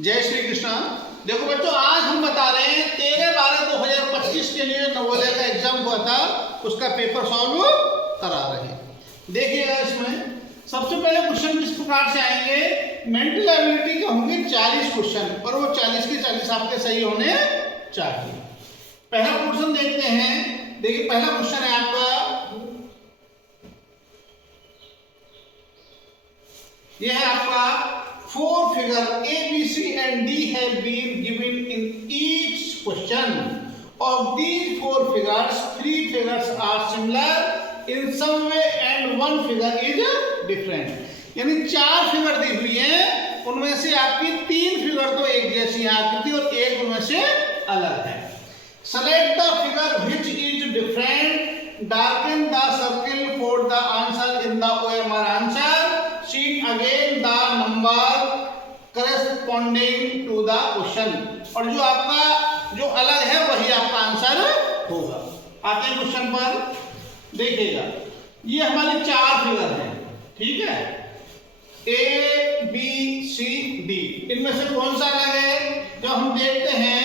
जय श्री कृष्णा। देखो बच्चों, आज हम बता रहे हैं 13/12/2025 के लिए नवोदय का एग्जाम हुआ था, उसका पेपर सॉल्व करा रहे हैं। देखिएगा, इसमें सबसे पहले क्वेश्चन किस प्रकार से आएंगे, मेंटल एबिलिटी के होंगे 40 क्वेश्चन और वो 40 के 40 आपके सही होने चाहिए। पहला क्वेश्चन देखते हैं। देखिए, पहला क्वेश्चन है आपका, यह है आपका 4 figure A, B, C and D have been given in each question. Of these 4 figures, 3 figures are similar in some way and 1 figure is different. यानी 4 फिगर दी हुई हैं, उनमें से आपकी 3 फिगर तो एक जैसी है आकृति और एक उनमें से अलग है। Select the figure which is different. Darken the circle for the answer in the OMR answer. Sheet again the number corresponding to the question. और जो आपका जो अलग है वही आपका आंसर होगा। आते हैं क्वेश्चन पर, देखिएगा ये हमारी 4 फिगर हैं, ठीक है, A, B, C, D। इनमें से कौन सा अलग है? जब हम देखते हैं,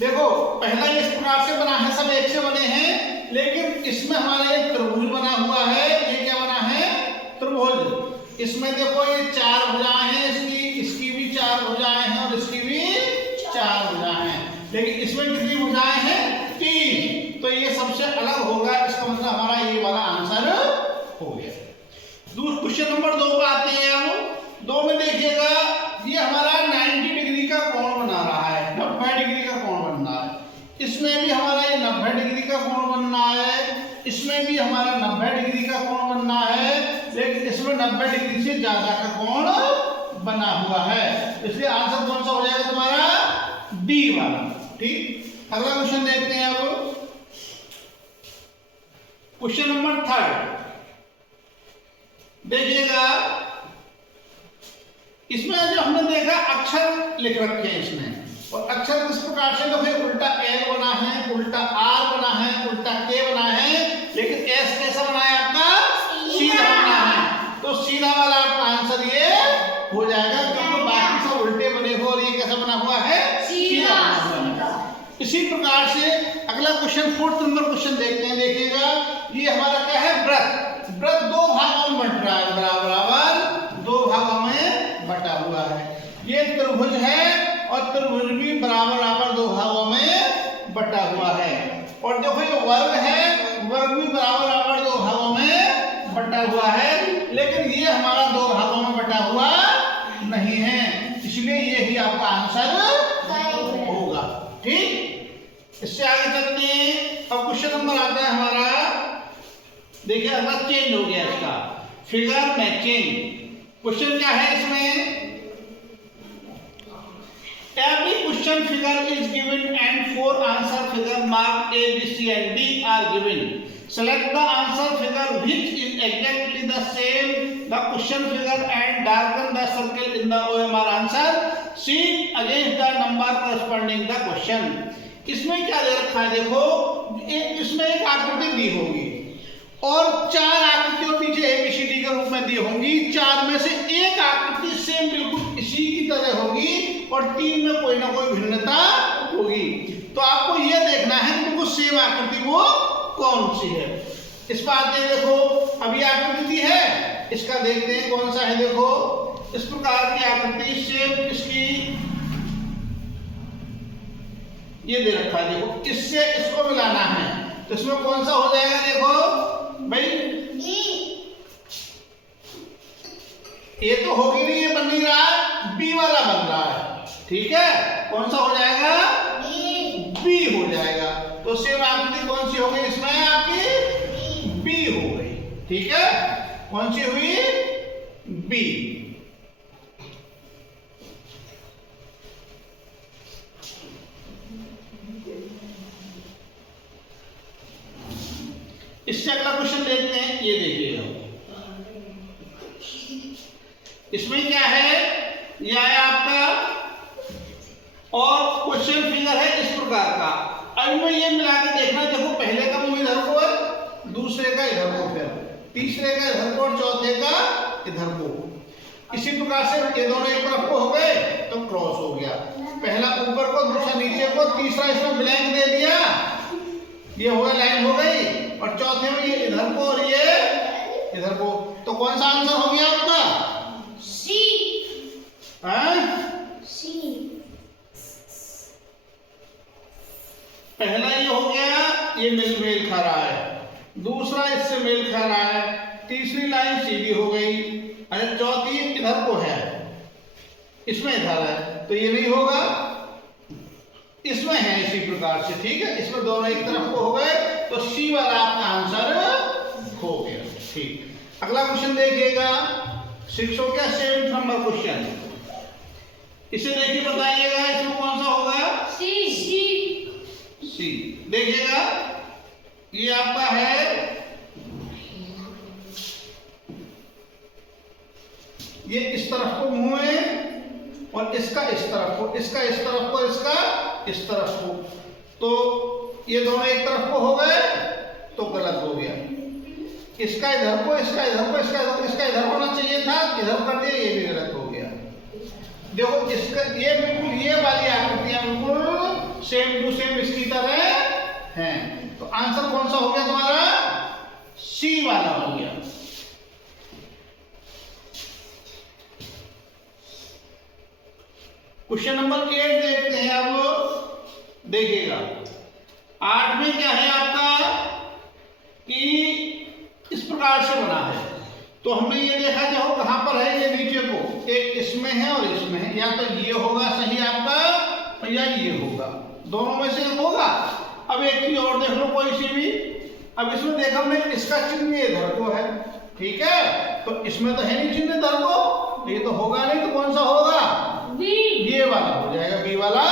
देखो पहला इस प्रकार से बना है, सब एक से बने हैं, लेकिन इसमें हमारा एक त्रिभुज बना हुआ है। ये क्या बना है? त्रिभुज। इसमें देखो ये 4 भुजाएं हैं, इसकी भी 4 भुजाएं हैं और इसकी भी 4 भुजाएं हैं, लेकिन इसमें कितनी भुजाएं हैं? 3। तो ये सबसे अलग होगा, इसका मतलब हमारा ये वाला आंसर हो गया। दूसरा क्वेश्चन नंबर 2 पर आते हैं हम। 2 में देखिएगा, ये हमारा 90 डिग्री का कोण बना रहा है, 90 डिग्री का कोण बन रहा है। इसमें भी हमारा ये 90 डिग्री का कोण बनना है, इसमें भी हमारा 90 डिग्री का कोण बनना है, लेकिन इसमें 90 डिग्री से ज्यादा का कोण बना हुआ है, इसलिए आंसर कौन सा हो जाएगा तुम्हारा? डी वाला। ठीक, अगला क्वेश्चन देखते हैं अब। क्वेश्चन नंबर 3 देखिएगा, इसमें जो हमने देखा अक्षर लिख रखे हैं इसमें, और अक्षर किस प्रकार से, देखो उल्टा एल बना है, उल्टा आर बना है, उल्टा के बना है, लेकिन एस कैसा बना है आपका? सीधा बना है। तो सीधा वाला आपका आंसर ये हो जाएगा, क्योंकि बाकी सब उल्टे बने हो और ये कैसा बना हुआ है? सीधा बना हुआ है। इसी प्रकार से अगला क्वेश्चन 4th नंबर क्वेश्चन देखते हैं। देखिएगा, ये हमारा क्या है? वृत्त। वृत्त 2 भागों में बट रहा है, बराबर 2 भागों में बटा हुआ है। ये त्रिभुज है और त्रिभुज भी बराबर 2 भागों में बटा हुआ है। और देखो ये वर्ग है, वर्ग भी बराबर 2 भागों में बटा हुआ है, लेकिन ये हमारा 2 भागों में बटा हुआ नहीं है, इसलिए ये ही आपका आंसर होगा। ठीक, इससे आगे चलते हैं। अब क्वेश्चन नंबर आता है हमारा, देखिए अगला चेंज हो गया इसका, फिगर मैचिंग। क्वेश्चन क्या है इसमें? Every question figure is given and 4 answer figure marked A, B, C and D are given. Select the answer figure which is exactly the same the question figure and darken the circle in the OMR answer sheet against the number corresponding the question. इसमें क्या दे रखा है? देखो इसमें एक आकृति दी होगी और 4 आकृतियों पीछे ABCD के रूप में दी होंगी। 4 में से एक आकृति सेम बिल्कुल इसी की तरह होगी और 3 में कोई ना कोई भिन्नता होगी। तो आपको यह देखना है कि बिल्कुल सेम आकृति वो कौन सी है। इस बात में देखो, अभी आकृति दी है, इसका देखते हैं कौन सा है। देखो इस प्रकार की आकृति सेम इसकी ये दे रखा है, देखो इससे इसको मिलाना है, तो इसमें कौन सा हो जाएगा? देखो भाई, ये तो होगी नहीं, ये बन नहीं रहा, बी वाला बन रहा है। ठीक है, कौन सा हो जाएगा? बी हो जाएगा। तो सेम आकृति कौन सी हो गई इसमें? आपकी बी हो गई। ठीक है, कौन सी हुई? बी। इससे अगला क्वेश्चन देखते हैं। ये देखिएगा, इसमें क्या है? यह है आपका, और क्वेश्चन फिगर है इस प्रकार का। अब मैं ये मिला के देखना, देखो पहले का मुंह इधर को है, दूसरे का इधर को, फिर तीसरे का इधर को और चौथे का प्रकार से ये दोनों एक तरफ को हो गए तो क्रॉस हो गया, पहला ऊपर को दूसरा नीचे को, तीसरा इसमें ब्लैंक दे दिया, ये हो गया लाइन हो गई, और चौथे में ये इधर को और ये इधर को। तो कौन सा आंसर हो गया आपका? सी। सी। पहला ये हो गया, ये मेल खा रहा है, दूसरा इससे मेल खा रहा है, तीसरी लाइन सीधी हो गई, अरे चौथी इधर को है, इसमें इधर है, तो ये नहीं होगा, इसमें है इसी प्रकार से। ठीक है, इसमें दोनों एक तरफ को हो गए, तो सी वाला आपका आंसर हो गया। ठीक, अगला क्वेश्चन देखिएगा, 7th नंबर क्वेश्चन, इसे देखिए बताइएगा इसमें कौन सा होगा? सी। सी। सी। देखिएगा ये आपका है, ये इस तरफ को मुंह है और इसका इस तरफ को, इसका इस तरफ को, इसका इस तरफ को, तो ये दोनों एक तरफ को हो गए तो गलत हो गया, इसका इधर को, इसका इधर को, इसका इधर होना चाहिए था, इधर कर दिया, ये भी गलत हो गया। देखो इसका ये बिल्कुल ये वाली आकृतियां बिल्कुल सेम टू सेम इसकी तरह हैं, तो आंसर कौन सा हो गया तुम्हारा? सी वाला हो गया। क्वेश्चन नंबर 8 देखते हैं अब, देखिएगा 8 में क्या है आपका कि इस प्रकार से बना है, तो हमने ये देखा जो कहां पर है, ये नीचे को, एक इसमें है और इसमें है, या तो ये होगा सही आपका या ये होगा, दोनों में से एक होगा। अब एक चीज और देख लो कोई सी भी, अब इसमें देखा हमने इसका चिन्ह इधर को है, ठीक है, तो इसमें तो है नहीं चिन्ह इधर को, ये तो होगा नहीं, तो कौन सा होगा? बी। ये वाला हो जाएगा, बी वाला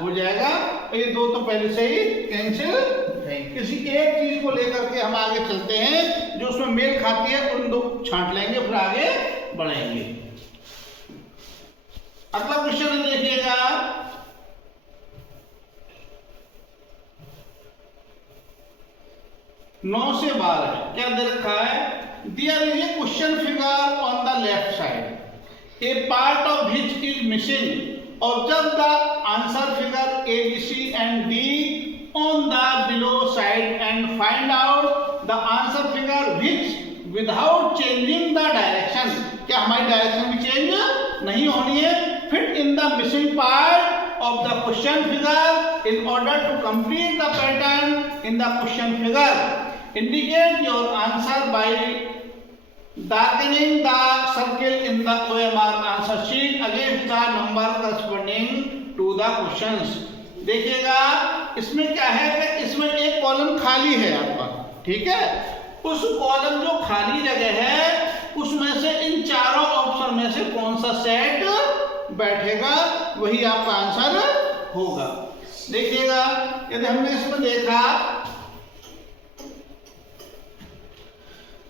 हो जाएगा, ये दो तो पहले से ही कैंसिल है। किसी एक चीज को लेकर के हम आगे चलते हैं जो उसमें मेल खाती है, उन दो छांट लेंगे फिर आगे बढ़ेंगे। अगला क्वेश्चन देखिएगा, नौ से 12 क्या दे रखा है? दियर is a question figure on the left side, a part of which is missing. Observe the answer figure A, B, C and D on the below side and find out the answer figure which without changing the direction, क्या हमारी direction भी change नहीं होनी है, fit in the missing part of the question figure in order to complete the pattern in the question figure. Indicate your answer by darkening the circle in the OMR answer sheet against the number corresponding to the questions. देखिएगा इसमें क्या है कि इसमें एक column खाली है आपका, ठीक है, उस कॉलम जो खाली जगह है उसमें से इन चारों ऑप्शन में से कौन सा सेट बैठेगा वही आपका आंसर होगा। देखिएगा यदि हमने इसमें देखा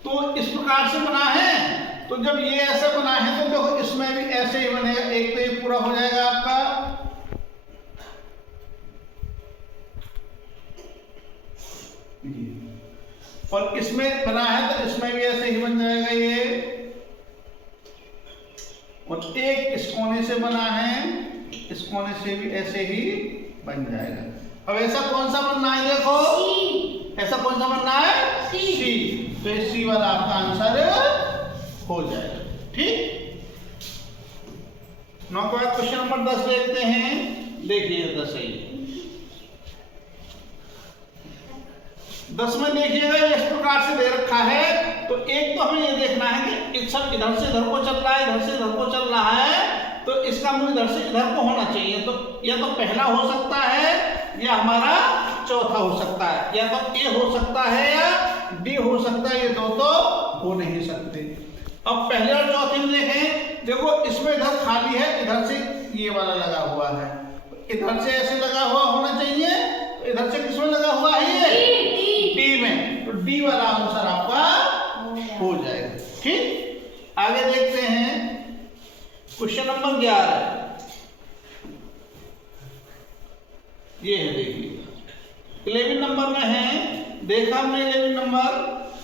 तो इस प्रकार से बना है, तो जब ये ऐसे बना है तो देखो इसमें भी ऐसे ही बनेगा, एक तो ये पूरा हो जाएगा आपका, और इसमें बना है तो इसमें भी ऐसे ही बन जाएगा ये, और एक इस कोने से बना है, इस कोने से भी ऐसे ही बन जाएगा। अब ऐसा कौन सा बनना है? देखो ऐसा कौन सा बनना है? सी। तो सी वाला आपका आंसर हो जाएगा। ठीक, नौ के बाद क्वेश्चन नंबर 10 देखते हैं। देखिए 10 में देखिएगा इस प्रकार से दे रखा है, तो एक तो हमें ये देखना है कि सब इधर से इधर को चल रहा है, इधर से इधर को चल रहा है, तो इसका मूल इधर से इधर को होना चाहिए, तो या तो पहला हो सकता है या हमारा चौथा हो सकता है, या तो ए हो सकता है या डी हो सकता है, ये दो तो हो नहीं सकते। अब पहले और चौथे में देखें, देखो इसमें इधर खाली है, इधर से ये वाला लगा हुआ है, इधर से ऐसे लगा हुआ होना चाहिए, तो इधर से किसमें लगा हुआ है? ये डी में, तो डी वाला आंसर आपका हो जाएगा। ठीक, आगे देखते हैं क्वेश्चन नंबर 11, ये है देखिए 11 नंबर में है, देखा हमने 11 नंबर,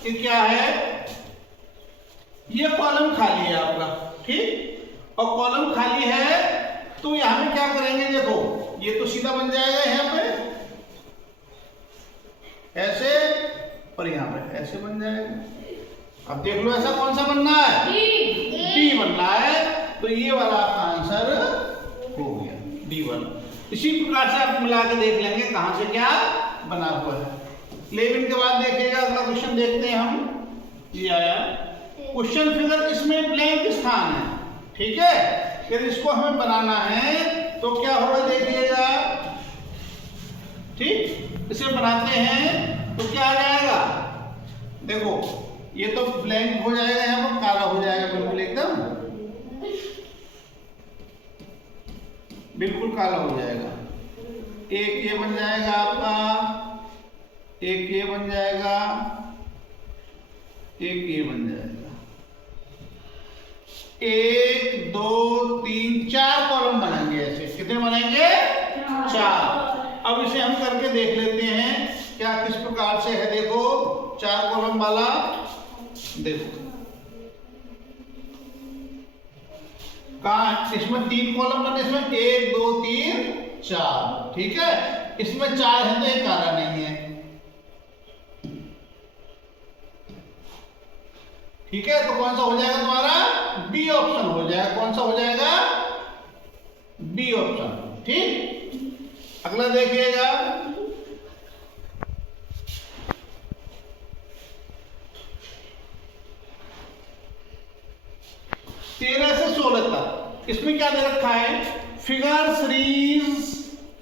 ये क्या है? ये कॉलम खाली है आपका, ठीक, और कॉलम खाली है, तो यहां पे क्या करेंगे, देखो ये तो सीधा बन जाएगा यहां पे ऐसे, और यहां पे ऐसे बन जाएगा। अब देख लो ऐसा कौन सा बनना है, डी बनना है, तो ये वाला आपका आंसर हो गया D1। इसी प्रकार से आप मिला के देख लेंगे कहां से क्या बना हुआ है। 11 के बाद देखिएगा अगला क्वेश्चन देखते हैं हम। ये आया क्वेश्चन फिगर, इसमें ब्लैंक स्थान है, ठीक है। फिर इसको हमें बनाना है तो क्या होगा देखिएगा, ठीक। इसे बनाते हैं तो क्या आ जाएगा, देखो ये तो ब्लैंक हो जाएगा, यहाँ पर काला हो जाएगा, बिल्कुल एकदम बिल्कुल काला हो जाएगा। एक ये बन जाएगा आपका, एक ये बन जाएगा, एक ये बन जाएगा। 1 2 3 4 कॉलम बनेंगे ऐसे। कितने बनेंगे, 4। अब इसे हम करके देख लेते हैं क्या किस प्रकार से है। देखो 4 कॉलम वाला, देखो कहाँ, इसमें 3 कॉलम बने, इसमें 1 2 3 4, ठीक है। इसमें 4 है तो एक काला नहीं है, ठीक है। तो कौन सा हो जाएगा तुम्हारा, बी ऑप्शन हो जाएगा। कौन सा हो जाएगा, बी ऑप्शन, ठीक। अगला देखिएगा, तेरह से 16 तक। इसमें क्या दे रखा है, figure series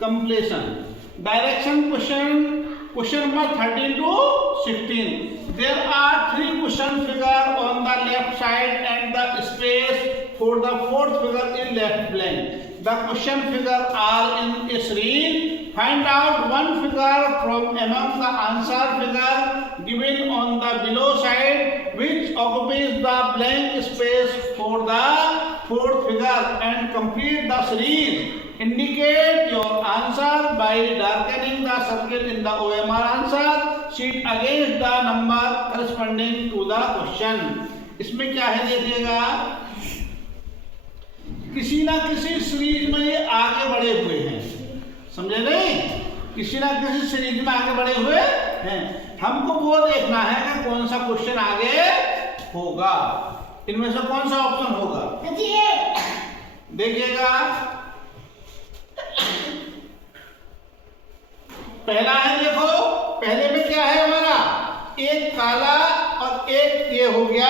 completion, direction question number 13 to 16. There are 3 question figure on the left side and the space for the 4th figure is left blank. The question figure are in a series. Find out one figure from among the answer figure given on the below side which occupies the blank space for the 4th figure and complete the series. Indicate your answer by darkening the circle in the OMR answer sheet against the number corresponding to the question. इसमें क्या है देखिएगा, किसी ना किसी series में ये आगे बढ़े हुए हैं, समझे नहीं, किसी ना किसी सीरीज में आगे बढ़े हुए हैं। हमको वो देखना है कि कौन सा क्वेश्चन आगे होगा, इनमें से कौन सा ऑप्शन होगा। देखिएगा पहला है, देखो पहले में क्या है हमारा, एक काला और एक ये हो गया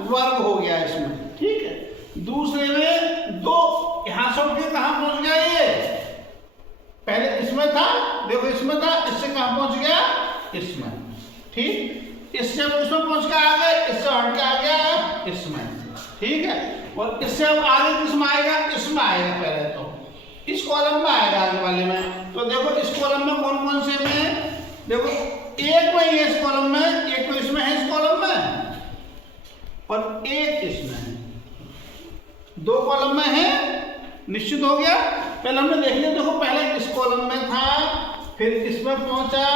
वर्ग हो गया इसमें, ठीक है। दूसरे में 2 यहां से उठ के कहां पहुंच गया, ये पहले इसमें था, देखो इसमें था, इससे कहां पहुंच गया, इसमें, ठीक। इससे इसमें पहुंच के आ गए, इससे हट के आ गया इसमें, ठीक है। और इससे अब आगे किसमें आएगा, इसमें आएगा, पहले तो इस कॉलम में आएगा आगे वाले में। तो देखो इस कॉलम में कौन कौन से में, देखो एक में ये इस कॉलम में, एक तो इसमें है इस कॉलम में, और एक इसमें है, 2 कॉलम में है, निश्चित हो गया। पहले हमने देख लिया, देखो पहले इस कॉलम में था, फिर इसमें पहुंचा,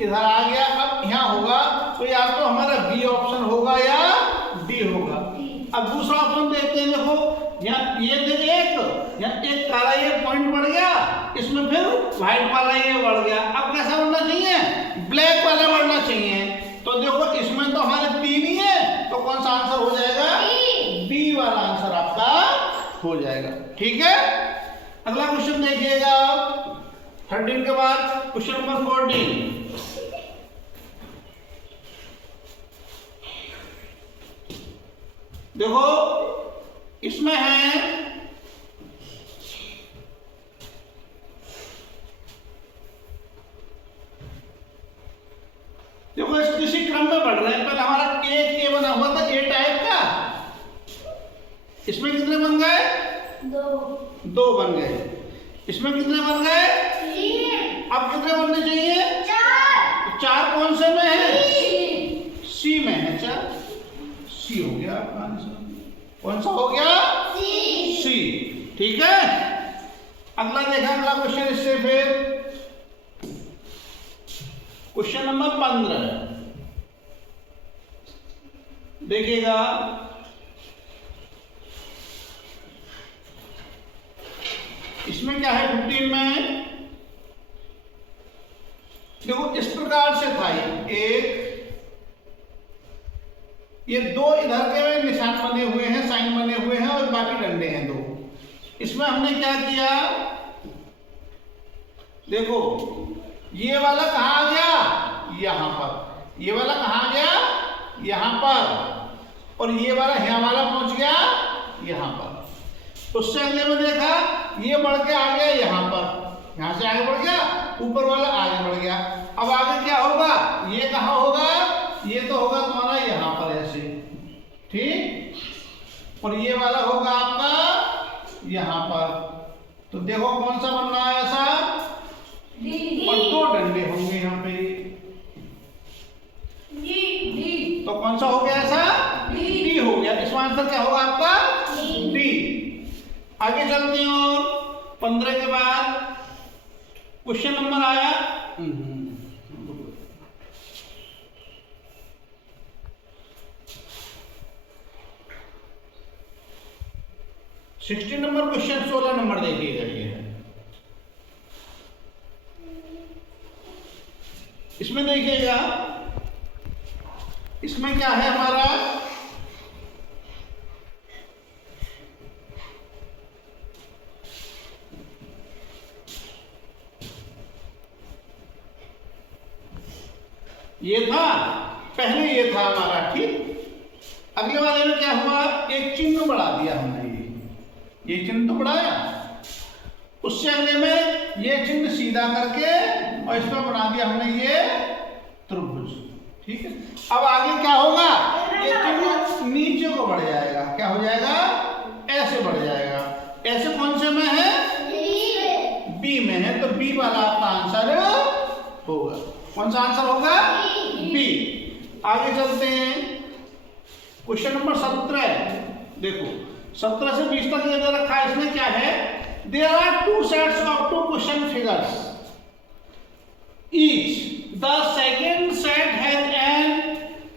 इधर आ गया, अब यहाँ होगा तो या तो हमारा बी ऑप्शन होगा या डी होगा। अब दूसरा ऑप्शन देखते हैं, देखो यहाँ ये देखिए यहाँ एक काला ये पॉइंट बढ़ गया, इसमें फिर व्हाइट वाला ये बढ़ गया। अब कैसा बढ़ना चाहिए, ब्लैक वाला बढ़ना चाहिए। तो देखो इसमें तो हमारे 3 ही है, तो कौन सा आंसर हो जाएगा, बी वाला आंसर आपका हो जाएगा, ठीक है। अगला क्वेश्चन देखिएगा 13 के बाद क्वेश्चन नंबर 14। देखो इसमें है, देखो इस किसी क्रम में बढ़ रहे हैं। पहले हमारा एक ए बना हुआ था, ए टाइप का, इसमें कितने बन गए, 2 बन गए। इसमें कितने बन गए, 3। अब कितने बनने चाहिए, 4। 4 कौन से में है, सी में है, 4 सी हो गया आपका आंसर। कौन सा हो गया, सी, ठीक है। अगला देखा, अगला क्वेश्चन इससे फिर क्वेश्चन नंबर 15 देखिएगा। इसमें क्या है 15 में, देखो इस प्रकार से था एक, ये दो इधर के निशान बने हुए हैं, साइन बने हुए हैं और बाकी डंडे हैं दो। इसमें हमने क्या किया, देखो ये वाला कहां आ गया, यहां पर, ये वाला कहां आ गया, यहां पर, और ये वाला यहाँ वाला पहुंच गया यहां पर। उससे अगले में देखा ये बढ़ के आ गया यहां पर, यहां से आगे बढ़ गया, ऊपर वाला आगे बढ़ गया। अब आगे क्या होगा, ये कहां होगा, ये तो होगा तुम्हारा यहां पर ऐसे, ठीक, और ये वाला होगा आपका यहां पर। तो देखो कौन सा बन रहा है ऐसा, और दो डंडे होंगे यहाँ पे, तो कौन सा हो गया ऐसा, डी हो गया। इसका आंसर क्या होगा आपका, डी। आगे चलते हैं और 15 के बाद क्वेश्चन नंबर आया 16 नंबर क्वेश्चन, 16 नंबर देखिएगा ये है। इसमें देखिएगा, इसमें क्या है हमारा, ये था पहले, ये था हमारा, ठीक। अगले वाले में क्या हुआ, एक चिन्ह बढ़ा दिया हमने, ये चिन्ह तो बढ़ाया, उससे अगले में ये चिन्ह सीधा करके और इसमें बना दिया हमने ये त्रिभुज, ठीक है। अब आगे क्या होगा, ये चिन्ह नीचे को बढ़ जाएगा, क्या हो जाएगा, ऐसे बढ़ जाएगा। ऐसे कौन से में है, बी में है, तो बी वाला आपका आंसर होगा। कौन सा आंसर होगा, बी। आगे चलते हैं क्वेश्चन नंबर 17। देखो 17 से 20 तक ये दे रखा है, इसमें क्या है, there are two sets of two question figures, each the second set has an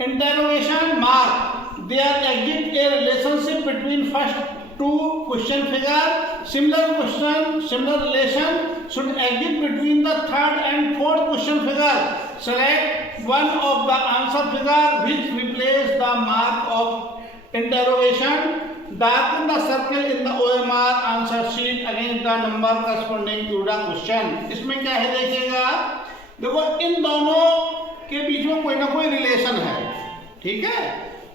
interrogation mark, there exist a relationship between first two question figure, similar question similar relation should exist between the third and fourth question figure. Select one of the answer figure which replace the mark of interrogation. Darken the circle in the OMR answer sheet against the number corresponding to the question. इसमें क्या है देखिएगा, देखो इन दोनों के बीच में कोई ना कोई रिलेशन है, ठीक है,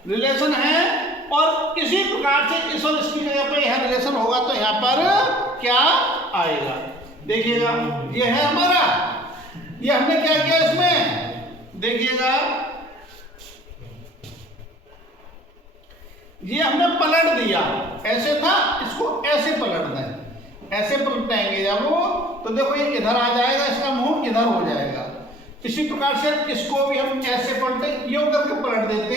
रिलेशन है, और इसी प्रकार से इस और इसकी जगह पर यह रिलेशन होगा तो यहाँ पर क्या आएगा, देखिएगा। ये है हमारा, ये हमने क्या किया इसमें, देखिएगा ये हमने पलट दिया, ऐसे था, इसको ऐसे पलट दें, ऐसे पलटाएंगे जब वो, तो देखो ये इधर आ जाएगा, इसका मुंह इधर हो जाएगा। इसी प्रकार से इसको भी हम ऐसे पलटे, यूं करके पलट देते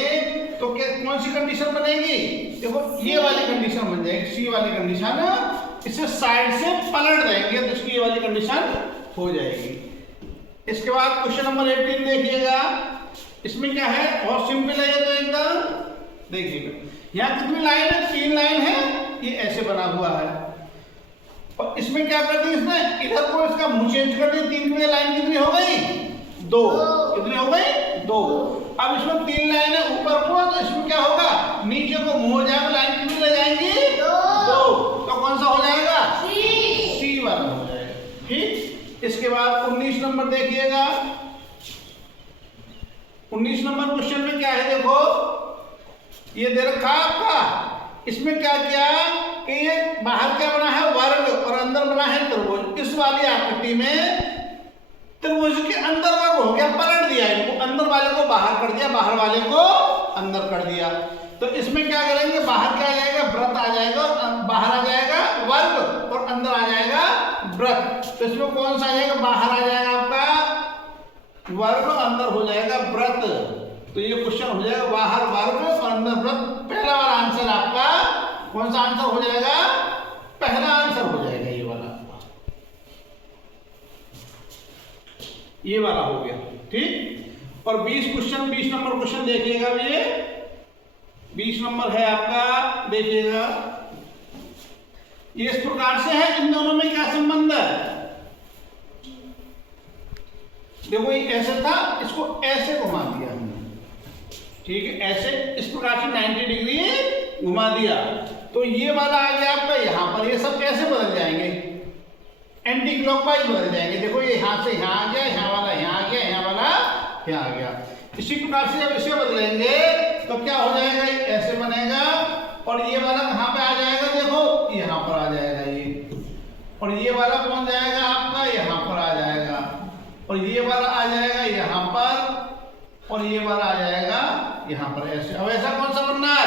तो क्या, कौन सी कंडीशन बनेगी, देखो ये वाली कंडीशन बन जाएगी, सी वाली कंडीशन। इसे साइड से पलट देंगे तो इसकी ये वाली कंडीशन हो जाएगी। इसके बाद क्वेश्चन नंबर 18 देखिएगा, इसमें क्या है, बहुत सिंपल है ये तो एकदम, देखिएगा यहाँ कितनी लाइन है, 3 लाइन है, ये ऐसे बना हुआ है, और इसमें क्या कर दी इसने, इधर को इसका मुंह चेंज कर दी, 3 की लाइन कितनी हो गई, 2, कितनी हो गई, 2। अब इसमें 3 लाइन है ऊपर को, तो इसमें क्या होगा, नीचे को मुंह हो जाएगा, लाइन कितनी रह जाएंगी, 2, तो कौन सा हो जाएगा, सी वाला हो जाएगा, ठीक। इसके बाद 19 नंबर देखिएगा, 19 नंबर क्वेश्चन में क्या है, देखो ये दे रखा आपका, इसमें क्या किया कि ये बाहर क्या बना है, वर्ग, और अंदर बना है त्रिभुज। इस वाली आकृति में त्रिभुज के अंदर वर्ग हो गया, पलट दिया इनको, अंदर वाले को बाहर कर दिया, बाहर वाले को अंदर कर दिया। तो इसमें क्या करेंगे, बाहर क्या आ जाएगा, व्रत आ जाएगा, बाहर आ जाएगा वर्ग, और अंदर आ जाएगा व्रत। तो इसमें कौन सा आ जाएगा, बाहर आ जाएगा आपका वर्ग, अंदर हो जाएगा व्रत। तो ये क्वेश्चन हो जाएगा बाहर वर्ग और अंदर व्रत। पहला वाला आंसर आपका कौन सा आंसर हो जाएगा, पहला आंसर हो जाएगा ये वाला, ये वाला हो गया, ठीक। और 20 नंबर क्वेश्चन देखिएगा, ये 20 नंबर है आपका, देखिएगा ये इस प्रकार से है, इन दोनों में क्या संबंध है? देखो ये ऐसे था, इसको ऐसे घुमा दिया हमने, ठीक है, ऐसे इस प्रकार से 90 डिग्री घुमा दिया, तो ये वाला आ गया आपका यहाँ पर, ये सब कैसे बदल जाएंगे? एंटी क्लॉकवाइज बदल जाएंगे। देखो ये यहाँ से यहाँ आ गया, यहाँ वाला यहाँ आ गया, यहाँ वाला यहाँ आ गया। इसी प्रकार से जब इसे बदलेंगे तो क्या हो जाएगा? ये ऐसे बनेगा और ये वाला कहाँ पे आ जाएगा? देखो यहाँ पर आ जाएगा ये, और ये वाला पहुंच जाएगा आपका यहाँ पर आ जाएगा, और ये वाला आ जाएगा यहाँ पर, और ये वाला आ जाएगा यहाँ पर, ऐसे। अब ऐसा कौन सा बनना है?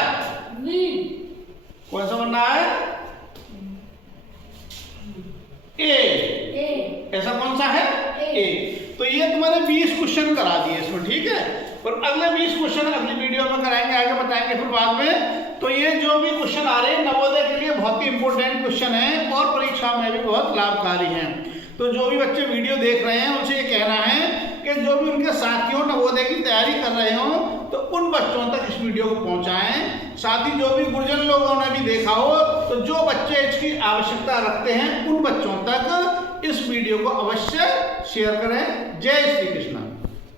कौन सा बनना है? ए। ऐसा कौन सा है? ए। तो ये तुम्हारे 20 क्वेश्चन करा दिए इसमें, ठीक है, और अगले 20 क्वेश्चन अगली वीडियो में कराएंगे, आगे बताएंगे फिर बाद में। तो ये जो भी क्वेश्चन आ रहे हैं नवोदय के लिए बहुत ही इंपॉर्टेंट क्वेश्चन है और परीक्षा में भी बहुत लाभकारी हैं। तो जो भी बच्चे वीडियो देख रहे हैं उनसे ये कहना है कि जो भी उनके साथियों नवोदय की तैयारी कर रहे हो तो उन बच्चों तक इस वीडियो को पहुंचाएं। साथ ही जो भी गुरुजन लोगों ने भी देखा हो, तो जो बच्चे इसकी आवश्यकता रखते हैं उन बच्चों तक इस वीडियो को अवश्य शेयर करें। जय श्री कृष्ण।